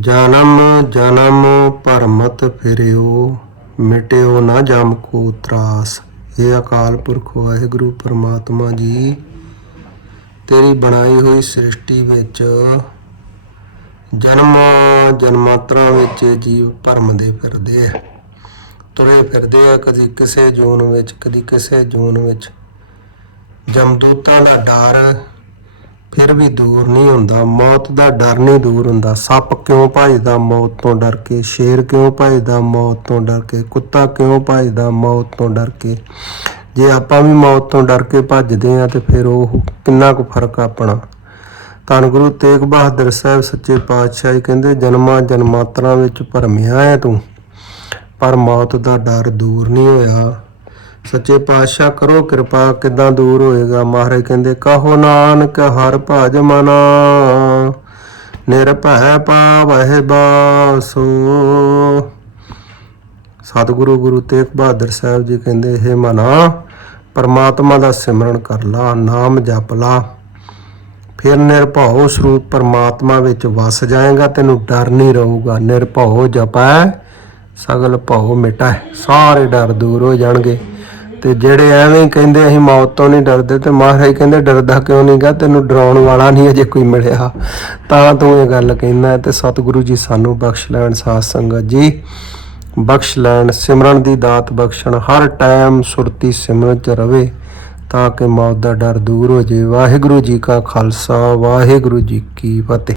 ਜਨਮ ਜਨਮ ਭਰਮਤ ਫਿਰਿਓ, ਮਿਟਿਓ ਨਾ ਜਮ ਕੋ ਤਰਾਸ। ਇਹ ਅਕਾਲ ਪੁਰਖ, ਵਾਹਿਗੁਰੂ ਪਰਮਾਤਮਾ ਜੀ, ਤੇਰੀ ਬਣਾਈ ਹੋਈ ਸ੍ਰਿਸ਼ਟੀ ਵਿੱਚ ਜਨਮ, ਜਨਮਾਂਤਰਾਂ ਵਿੱਚ ਜੀਵ ਭਰਮ ਦੇ ਫਿਰਦੇ ਆ। ਤੁਰੇ ਫਿਰਦੇ ਆ ਕਦੀ ਕਿਸੇ ਜੂਨ ਵਿੱਚ, ਕਦੀ ਕਿਸੇ ਜੂਨ ਵਿੱਚ। ਜਮਦੂਤਾਂ ਦਾ ਡਰ ਫਿਰ ਵੀ ਦੂਰ ਨਹੀਂ ਹੁੰਦਾ। ਮੌਤ ਦਾ ਡਰ ਨਹੀਂ ਦੂਰ ਹੁੰਦਾ। ਸੱਪ ਕਿਉਂ ਭੱਜਦਾ ਮੌਤ ਤੋਂ ਡਰ ਕੇ। ਸ਼ੇਰ ਕਿਉਂ ਭੱਜਦਾ ਮੌਤ ਤੋਂ ਡਰ ਕੇ। ਕੁੱਤਾ ਕਿਉਂ ਭੱਜਦਾ ਮੌਤ ਤੋਂ ਡਰ ਕੇ। ਜੇ ਆਪਾਂ ਵੀ ਮੌਤ ਤੋਂ ਡਰ ਕੇ ਭੱਜਦੇ ਆ ਤੇ ਫਿਰ ਉਹ ਕਿੰਨਾ ਕੁ ਫ਼ਰਕ ਆਪਣਾ? ਧੰਨ ਗੁਰੂ ਤੇਗ ਬਹਾਦਰ ਸਾਹਿਬ ਸੱਚੇ ਪਾਤਸ਼ਾਹ ਜੀ ਕਹਿੰਦੇ, ਜਨਮਾਂ ਜਨਮਾਂਤਰਾਂ ਵਿੱਚ ਭਰਮਿਆ ਹੈ ਤੂੰ। ਪਰ ਮੌਤ ਦਾ ਡਰ ਦੂਰ ਨਹੀਂ ਹੋਇਆ। ਸੱਚੇ ਪਾਤਸ਼ਾਹ ਕਰੋ ਕਿਰਪਾ, ਕਿਦਾਂ ਦੂਰ ਹੋਏਗਾ? ਮਹਾਰਾਜ ਕਹਿੰਦੇ, ਕਹੋ ਨਾਨਕ, ਹਰ ਭਜ ਮਨਾ, ਨਿਰਭੈ ਪਾਵਹਿ ਬਾਸੋ। ਸਤਿਗੁਰੂ ਗੁਰੂ ਤੇਗ ਬਹਾਦਰ ਸਾਹਿਬ ਜੀ ਕਹਿੰਦੇ, ਹੈ ਮਨਾ, ਪਰਮਾਤਮਾ ਦਾ ਸਿਮਰਨ ਕਰ ਲਾ, ਨਾਮ ਜਪ ਲਾ। ਫਿਰ ਨਿਰਭਉ ਸਰੂਪ ਪਰਮਾਤਮਾ ਵਿੱਚ ਵਸ ਜਾਏਗਾ, ਤੈਨੂੰ ਡਰ ਨਹੀਂ ਰਹੂਗਾ। ਨਿਰਭਉ ਜਪੈ, ਸਗਲ ਭਉ ਮਿਟੈ, ਸਾਰੇ ਡਰ ਦੂਰ ਹੋ ਜਾਣਗੇ। ਤੇ ਜਿਹੜੇ ਐਵੇਂ ਹੀ ਕਹਿੰਦੇ ਅਸੀਂ ਮੌਤ ਤੋਂ ਨਹੀਂ ਡਰਦੇ ਤੇ ਮਹਾਰਾਜ ਕਹਿੰਦੇ ਡਰਦਾ ਕਿਉਂ ਨਹੀਂਗਾ? ਤੈਨੂੰ ਡਰਾਉਣ ਵਾਲਾ ਨਹੀਂ ਅਜੇ ਕੋਈ ਮਿਲਿਆ। ਤਾਂ ਤੂੰ ਇਹ ਗੱਲ ਕਹਿੰਦਾ ਹੈ ਤੇ ਸਤਿਗੁਰੂ ਜੀ ਸਾਨੂੰ ਬਖਸ਼ ਲੈਣ ਸਾਧ ਸੰਗਤ ਜੀ। ਬਖਸ਼ ਲੈਣ, ਸਿਮਰਨ ਦੀ ਦਾਤ ਬਖਸ਼ਣ, ਹਰ ਟਾਈਮ ਸੁਰਤੀ ਸਿਮਰਨ ਚ ਰਵੇ ਤਾਂ ਕਿ ਮੌਤ ਦਾ ਡਰ ਦੂਰ ਹੋ ਜਾਏ। ਵਾਹਿਗੁਰੂ ਜੀ ਕਾ ਖਾਲਸਾ, ਵਾਹਿਗੁਰੂ ਜੀ ਕੀ ਫਤਿਹ।